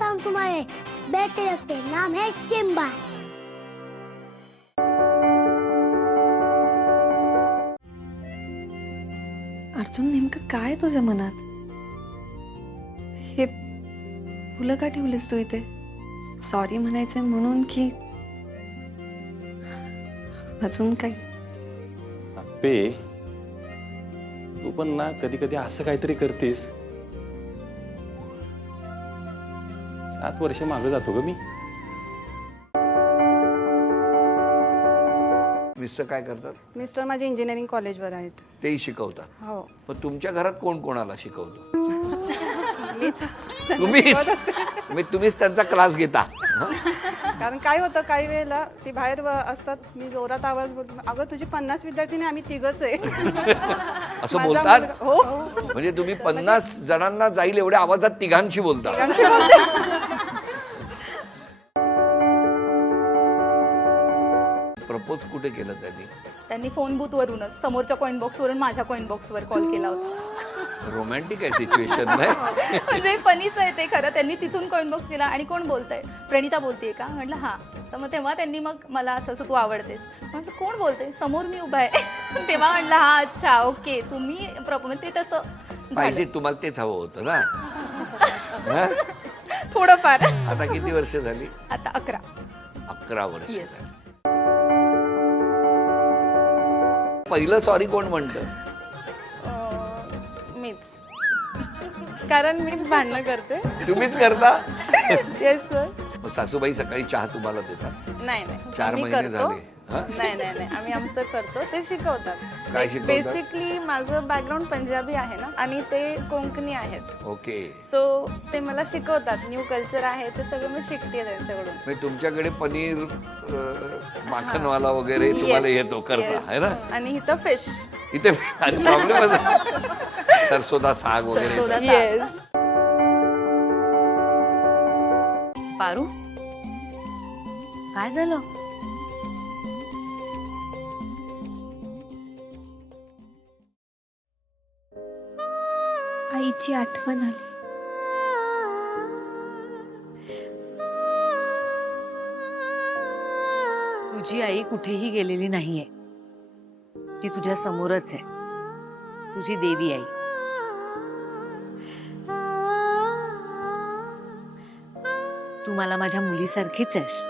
बताता हूँ तुम्हारे बेटे रखते नाम है सिम्बा। अर्जुन, नेमकं काय तुझ्या मनात? हे फुलं का ठेवलीस तू इथे? सॉरी म्हणायचंय म्हणून की अजून काही? अप्पे, तू पण ना कधी कधी असं काहीतरी करतेस. 7 वर्ष मागे जातो ग मी. मिस्टर काय करतात? मिस्टर माझे इंजिनिअरिंग कॉलेजवर आहेत. तेही शिकवतात. हो. पण तुमच्या घरात कोण कोणाला शिकवतं? मीच. तुम्हीच त्यांचा क्लास घेता. कारण काय होतं, काही वेळेला ती बाहेर असतात, मी जोरात आवाज बोलतो, अगं तुझी 50 विद्यार्थी आम्ही तिघच आहे. असं माझा बोलतात? मुलगा- हो. म्हणजे तुम्ही 50 जणांना जाईल एवढ्या आवाजात तिघांशी बोलता. प्रपोज कुठे केलं त्यांनी फोन बूथ वरूनच समोरच्या कॉइन बॉक्स वरून माझ्या कॉइन बॉक्स वर कॉल केला होता. रोमॅन्टिक आहे सिच्युएशन नाही? म्हणजे फनीच आहे ते खरं. त्यांनी तिथून कॉइन बॉक्स केला आणि कोण बोलतंय, प्रणिता बोलतेय का म्हटलं हा. तर मग तेव्हा त्यांनी मग मला असं असं तू आवडतेस म्हटलं कोण बोलते, समोर मी उभा आहे. तेव्हा म्हटलं हा अच्छा ओके तुम्ही ते तसं पाहिजे तुम्हाला तेच हवं होतं ना. हा? थोडंफार. आता किती वर्ष झाली? आता 11. 11 वर्ष Yes. झाली. पहिलं सॉरी कोण म्हणतं? मीच. कारण मीच भांडणं करते. तुम्हीच करता? Yes sir. मग सासूबाई सकाळी चहा तुम्हाला देतात? नाही 4 आम्ही महिने करतो. झाले. हा? नाही आम्ही आमचं करतो, ते शिकवतात. काय शिकवतात? बेसिकली माझं बॅकग्राऊंड पंजाबी आहे ना आणि ते कोकणी आहेत. ओके. सो ते मला शिकवतात, न्यू कल्चर आहे ते सगळं मी शिकते त्यांच्याकडून. म्हणजे तुमच्याकडे पनीर माखनवाला वगैरे तुम्हाला येतो करता है ना? आणि इथं फिश. इथे प्रॉब्लेम सरसोदा साग वगैरे सरसोदा येतं. साग. येस. पारू, काय झालं? आईची आठवण आली. तुझी आई कुठेही गेलेली नाहीये. ती तुझ्या समोरच आहे, तुझी देवी आई. तू मला माझ्या मुलीसारखीच आहेस.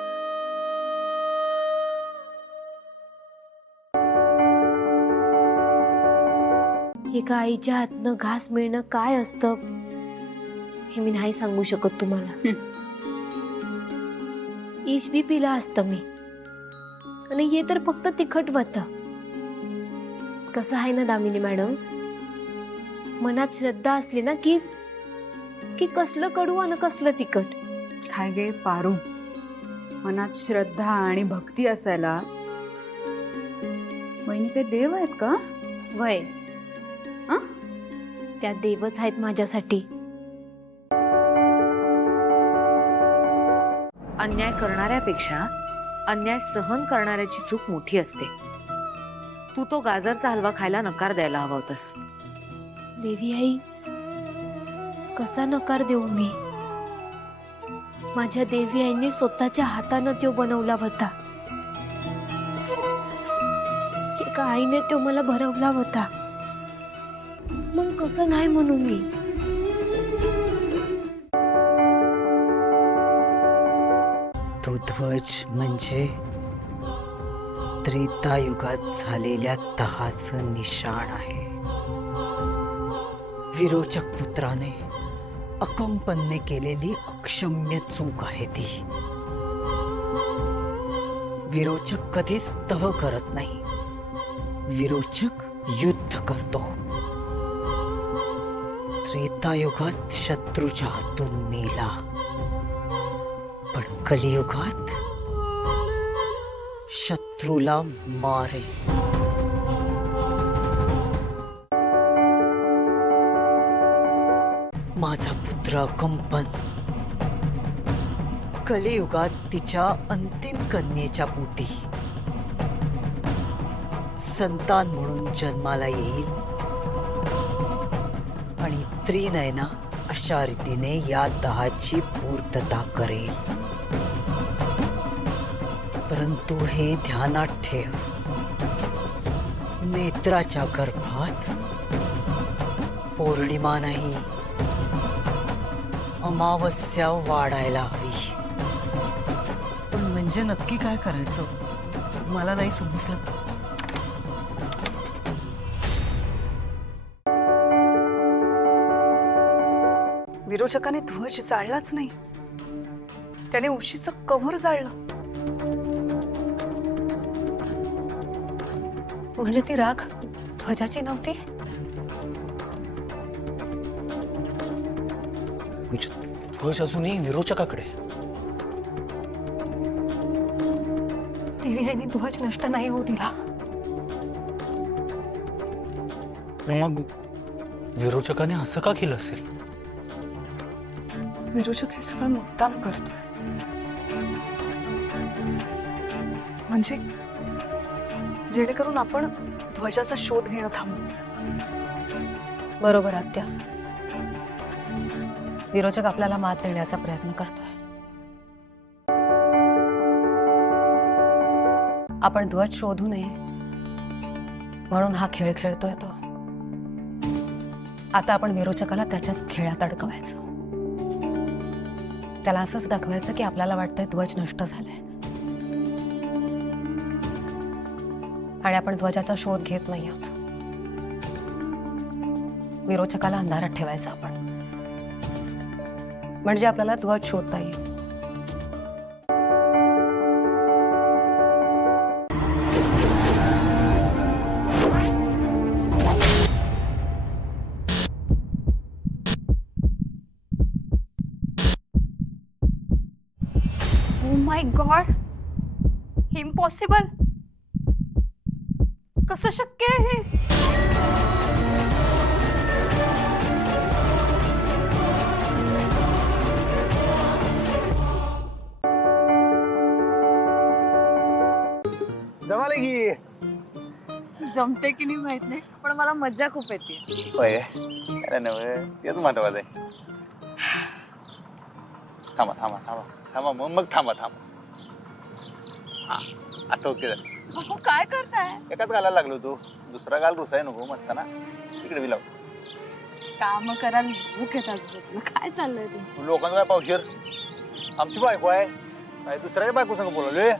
एका आईच्या हातनं घास मिळणं काय असतं हे मी नाही सांगू शकत तुम्हाला. इश बी पिला असतं मी, आणि हे तर फक्त तिखट होत. कसं आहे ना दामिनी मॅडम, मनात श्रद्धा असली ना की की कसलं कडू आणि कसलं तिखट. काय गे पारू, मनात श्रद्धा आणि भक्ती असायला वहिनी काही देव आहेत का? वय त्या देवच आहेत माझ्यासाठी. अन्याय करणाऱ्यापेक्षा अन्याय सहन करणाऱ्याची चूक मोठी असते. तू तो गाजरचा हलवा खायला नकार द्यायला हवा होतास. देवी आई, कसा नकार देऊ मी? माझ्या देवी आईने स्वतःच्या हाताने तो बनवला होता. एका आईने तो मला भरवला होता, मग कसं नाही म्हणू मी? तो ध्वज म्हणजे त्रेतायुगात झालेल्या तहाचं निशाण आहे. विरोचक पुत्राने अकंपनने केलेली अक्षम्य चूक आहे ती. विरोचक कधीच तह करत नाही, विरोचक युद्ध करतो. त्रेतायुगात शत्रूच्या हातून मेला, पण कलियुगात शत्रूला मारे. माझा पुत्र कंपन कलियुगात तिच्या अंतिम कन्येच्या पोटी संतान म्हणून जन्माला येईल आणि त्रिनयना अशा रीतीने या 10ची पूर्तता करेल. परंतु हे ध्यानात ठेव, नेत्राच्या गर्भात पौर्णिमा नाही, अमावस्या वाढायला हवी. पण म्हणजे नक्की काय करायचं मला नाही समजलं. विरोचकाने ध्वज जाळलाच नाही, त्याने उशीचं कव्हर जाळलं. म्हणजे ती राख ध्वजाची नव्हती. ध्वज अजूनही विरोचकाकडे. देवी यांनी ध्वज नष्ट नाही होऊ दिला. मग विरोचकाने असं का केलं असेल? विरोचक हे सगळं मुद्दाम करतोय, म्हणजे जेणेकरून आपण ध्वजाचा शोध घेणं थांबू. बरोबर आत्या, विरोचक आपल्याला मात देण्याचा प्रयत्न करतोय. आपण ध्वज शोधू नये म्हणून हा खेळ खेळतोय तो. आता आपण विरोचकाला त्याच्याच खेळात अडकवायचं. त्याला असंच दाखवायचं की आपल्याला वाटतंय ध्वज नष्ट झालाय आणि आपण ध्वजाचा शोध घेत नाही आहोत. विरोचकाला अंधारात ठेवायचं आपण, म्हणजे आपल्याला ध्वज शोधता येईल. Oh my God, impossible. कसं शक्य आहे हे? जमाले की जमते की नाही माहित नाही, पण मला मजा खूप येते. होय. अरे नव्हे, तेच महत्वाचं आहे. थांबा थांबा थांबा थांबा मग थांबा थांबा. हा आता ओके झालं. काय करताय? एकाच गाला लागलो तू, दुसरा गाल रुसाय नको म्हणताना इकडे विलाव. काम करायला भूक येत आजूबाजूला. काय चाललंय ते? लोकांना काय पावशेर, आमची बायको आहे काय दुसऱ्याच्या बायको संग बोलावले.